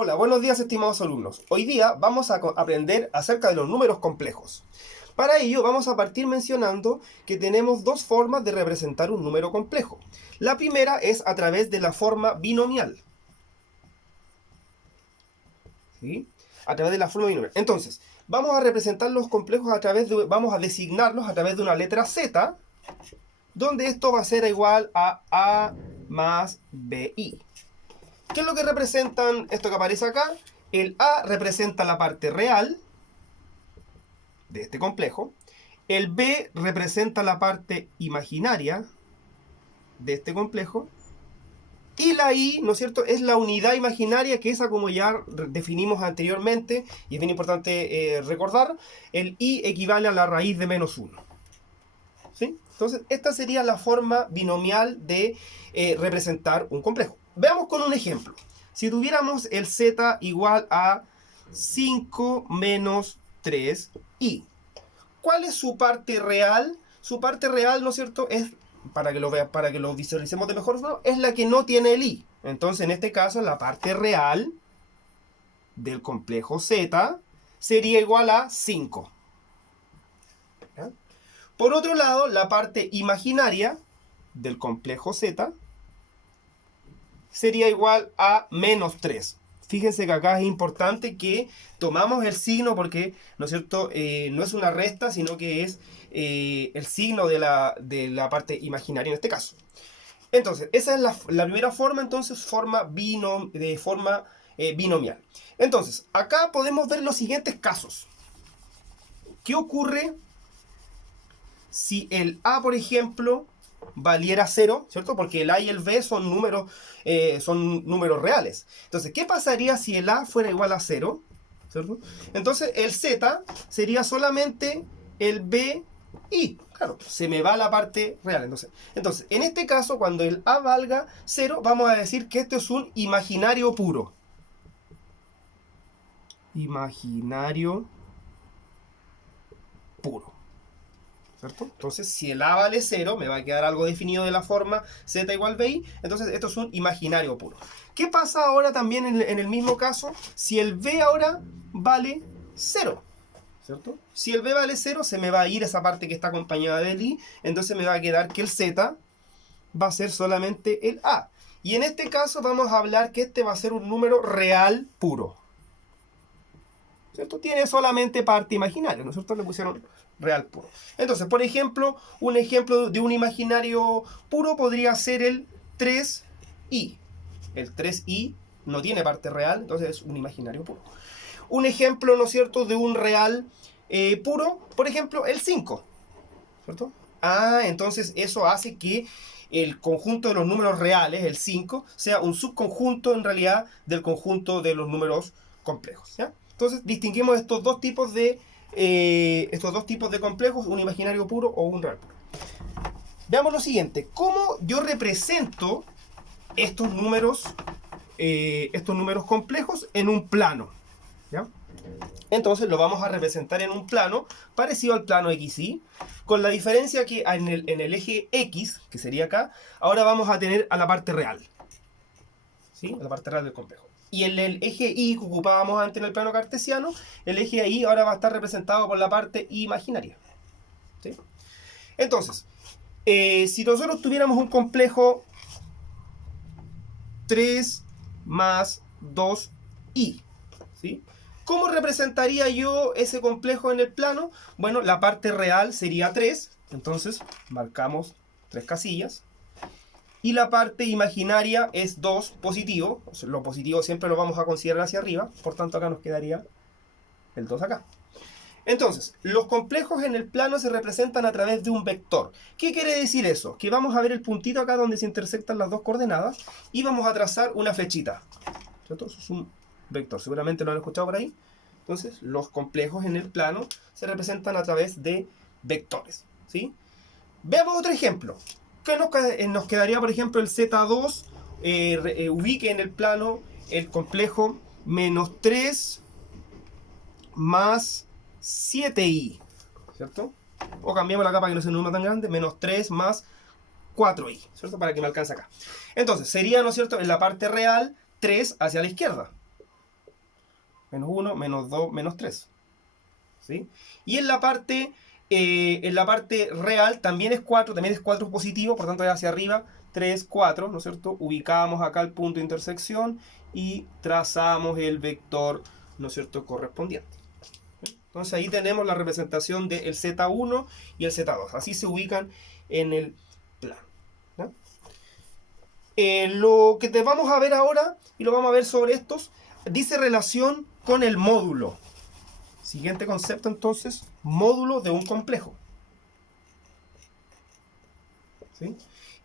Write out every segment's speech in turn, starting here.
Hola, buenos días estimados alumnos. Hoy día vamos a aprender acerca de los números complejos. Para ello vamos a partir mencionando que tenemos dos formas de representar un número complejo. La primera es a través de la forma binomial. ¿Sí? A través de la forma binomial. Entonces, vamos a representar los complejos vamos a designarlos a través de una letra Z, donde esto va a ser igual a más BI. ¿Qué es lo que representan esto que aparece acá? El A representa la parte real de este complejo. El B representa la parte imaginaria de este complejo. Y la I, ¿no es cierto?, es la unidad imaginaria, que esa como ya definimos anteriormente, y es bien importante recordar, el I equivale a la raíz de menos 1. ¿Sí? Entonces, esta sería la forma binomial de representar un complejo. Veamos con un ejemplo. Si tuviéramos el z igual a 5 menos 3i, ¿cuál es su parte real? Su parte real, ¿no es cierto?, es, para que lo visualicemos de mejor forma, es la que no tiene el i. Entonces, en este caso, la parte real del complejo z sería igual a 5. ¿Ya? Por otro lado, la parte imaginaria del complejo z sería igual a menos 3. Fíjense que acá es importante que tomamos el signo porque, ¿no es cierto?, no es una resta, sino que es el signo de la parte imaginaria en este caso. Entonces, esa es la primera forma, entonces, forma binomial. Entonces, acá podemos ver los siguientes casos. ¿Qué ocurre si el A, por ejemplo, valiera 0, ¿cierto? Porque el A y el B son números reales. Entonces, ¿qué pasaría si el A fuera igual a 0? ¿Cierto? Entonces, el Z sería solamente el BI. Claro, se me va la parte real. Entonces, en este caso, cuando el A valga 0, vamos a decir que esto es un imaginario puro. Imaginario puro. ¿Cierto? Entonces, si el A vale 0, me va a quedar algo definido de la forma Z igual BI. Entonces, esto es un imaginario puro. ¿Qué pasa ahora también en el mismo caso? Si el B ahora vale 0. ¿Cierto? Si el B vale 0, se me va a ir esa parte que está acompañada del I. Entonces, me va a quedar que el Z va a ser solamente el A. Y en este caso, vamos a hablar que este va a ser un número real puro. ¿Cierto? Tiene solamente parte imaginaria. Nosotros le pusieron real puro. Entonces, por ejemplo, un ejemplo de un imaginario puro podría ser el 3i. El 3i no tiene parte real, entonces es un imaginario puro. Un ejemplo, ¿no es cierto?, de un real puro, por ejemplo, el 5. ¿Cierto? Entonces eso hace que el conjunto de los números reales, el 5, sea un subconjunto en realidad del conjunto de los números complejos. ¿Ya? Entonces distinguimos estos dos tipos de complejos, un imaginario puro o un real puro. Veamos lo siguiente. ¿Cómo yo represento estos números complejos en un plano? ¿Ya? Entonces lo vamos a representar en un plano parecido al plano XY, con la diferencia que en el eje X, que sería acá, ahora vamos a tener a la parte real. ¿Sí? La parte real del complejo. Y en el eje Y que ocupábamos antes en el plano cartesiano, el eje Y ahora va a estar representado por la parte imaginaria. ¿Sí? Entonces, si nosotros tuviéramos un complejo 3 más 2i, ¿sí? ¿Cómo representaría yo ese complejo en el plano? Bueno, la parte real sería 3, entonces marcamos 3 casillas. Y la parte imaginaria es 2 positivo. O sea, lo positivo siempre lo vamos a considerar hacia arriba. Por tanto, acá nos quedaría el 2 acá. Entonces, los complejos en el plano se representan a través de un vector. ¿Qué quiere decir eso? Que vamos a ver el puntito acá donde se intersectan las dos coordenadas y vamos a trazar una flechita. ¿Cierto? Eso es un vector. Seguramente lo han escuchado por ahí. Entonces, los complejos en el plano se representan a través de vectores. ¿Sí? Veamos otro ejemplo. ¿Qué nos quedaría, por ejemplo, el Z2? Ubique en el plano el complejo menos 3 más 7i. ¿Cierto? O cambiamos la capa que no sea un número tan grande. Menos 3 más 4i. ¿Cierto? Para que me alcance acá. Entonces, sería, ¿no es cierto?, en la parte real 3 hacia la izquierda. Menos 1, menos 2, menos 3. ¿Sí? Y en la parte real también es 4 positivo, por tanto es hacia arriba, 3, 4, ¿no es cierto? Ubicamos acá el punto de intersección y trazamos el vector, ¿no es cierto?, correspondiente. Entonces ahí tenemos la representación del Z1 y el Z2. Así se ubican en el plano. ¿No? Lo que te vamos a ver ahora, y lo vamos a ver sobre estos, dice relación con el módulo. Siguiente concepto entonces, módulo de un complejo. ¿Sí?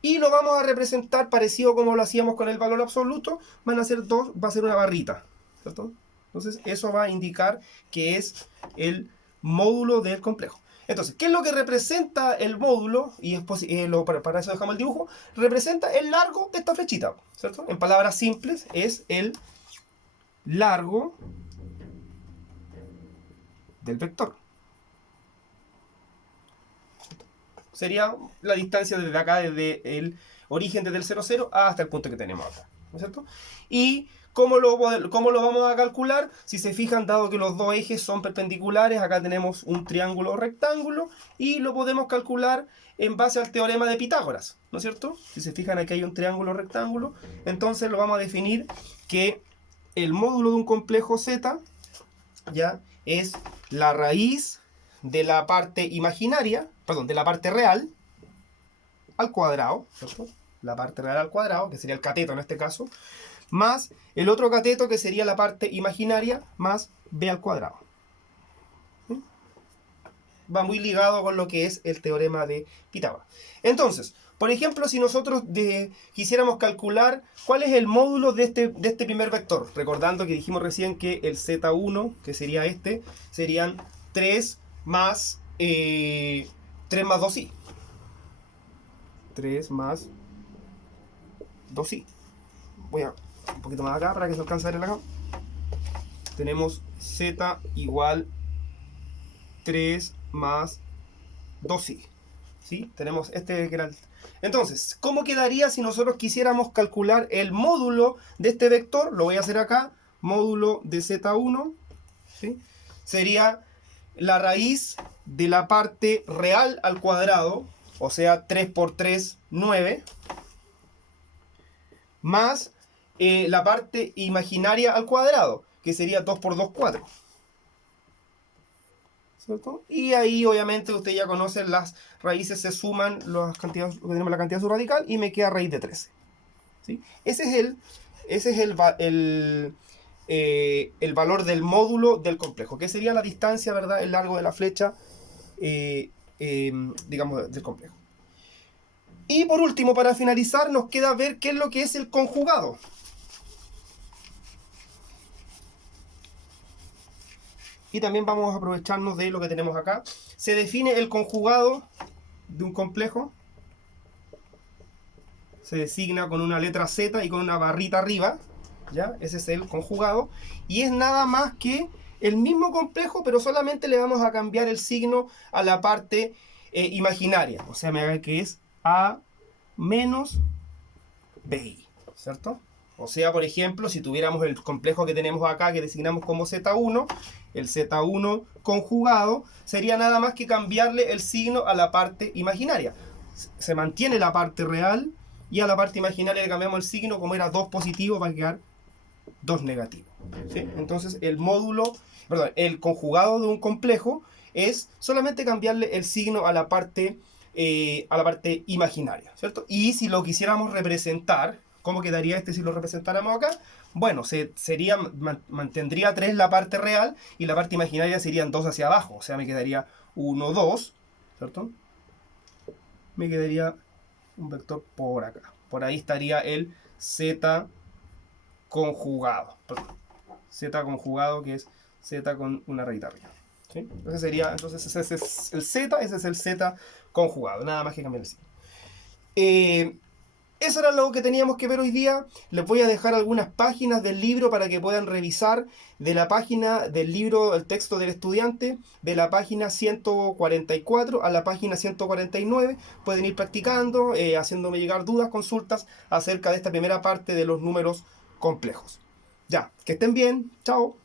Y lo vamos a representar parecido como lo hacíamos con el valor absoluto. Van a ser dos, va a ser una barrita, ¿cierto? Entonces eso va a indicar que es el módulo del complejo. Entonces, ¿qué es lo que representa el módulo? Y para eso dejamos el dibujo. Representa el largo de esta flechita, ¿cierto? En palabras simples, es el largo del vector. Sería la distancia desde acá, desde el origen, desde el 0, 0 hasta el punto que tenemos acá, ¿no es cierto? Y ¿cómo lo vamos a calcular? Si se fijan, dado que los dos ejes son perpendiculares, acá tenemos un triángulo rectángulo y lo podemos calcular en base al teorema de Pitágoras, ¿no es cierto? Si se fijan, aquí hay un triángulo rectángulo, entonces lo vamos a definir que el módulo de un complejo Z ya es la raíz de la parte imaginaria, perdón, de la parte real al cuadrado, ¿cierto? La parte real al cuadrado, que sería el cateto en este caso, más el otro cateto que sería la parte imaginaria más b al cuadrado. ¿Sí? Va muy ligado con lo que es el teorema de Pitágoras. Entonces, por ejemplo, si nosotros quisiéramos calcular cuál es el módulo de este primer vector, recordando que dijimos recién que el Z1, que sería este, serían 3 más 2i. 3 más 2i. Voy a un poquito más acá para que se alcance a ver acá. Tenemos z igual 3 más 2i. ¿Sí? Tenemos este que era el... Entonces, ¿cómo quedaría si nosotros quisiéramos calcular el módulo de este vector? Lo voy a hacer acá. Módulo de z1, ¿sí? Sería la raíz de la parte real al cuadrado, o sea, 3 por 3, 9, más la parte imaginaria al cuadrado, que sería 2 por 2, 4. ¿Cierto? Y ahí obviamente usted ya conoce, las raíces se suman, tenemos la cantidad subradical y me queda raíz de 13. ¿Sí? Ese es el valor del módulo del complejo, que sería la distancia, ¿verdad? El largo de la flecha, digamos, del complejo. Y por último, para finalizar, nos queda ver qué es lo que es el conjugado. Y también vamos a aprovecharnos de lo que tenemos acá. Se define el conjugado de un complejo. Se designa con una letra Z y con una barrita arriba. ¿Ya? Ese es el conjugado. Y es nada más que el mismo complejo, pero solamente le vamos a cambiar el signo a la parte imaginaria. O sea, me haga que es A menos BI. ¿Cierto? O sea, por ejemplo, si tuviéramos el complejo que tenemos acá, que designamos como Z1, el Z1 conjugado, sería nada más que cambiarle el signo a la parte imaginaria. Se mantiene la parte real y a la parte imaginaria le cambiamos el signo, como era 2 positivo, va a quedar 2 negativo. ¿Sí? Entonces, el conjugado de un complejo es solamente cambiarle el signo a la parte imaginaria, ¿cierto? Y si lo quisiéramos representar, ¿cómo quedaría este si lo representáramos acá? Bueno, mantendría 3 la parte real y la parte imaginaria serían 2 hacia abajo. O sea, me quedaría 1, 2, ¿cierto? Me quedaría un vector por acá. Por ahí estaría el Z conjugado. Perdón. Z conjugado, que es Z con una rayita arriba. ¿Sí? Entonces ese es el Z, ese es el Z conjugado. Nada más que cambiar el signo. Eso era lo que teníamos que ver hoy día. Les voy a dejar algunas páginas del libro para que puedan revisar. De la página del libro, el texto del estudiante, de la página 144 a la página 149. Pueden ir practicando, haciéndome llegar dudas, consultas acerca de esta primera parte de los números complejos. Ya, que estén bien. Chao.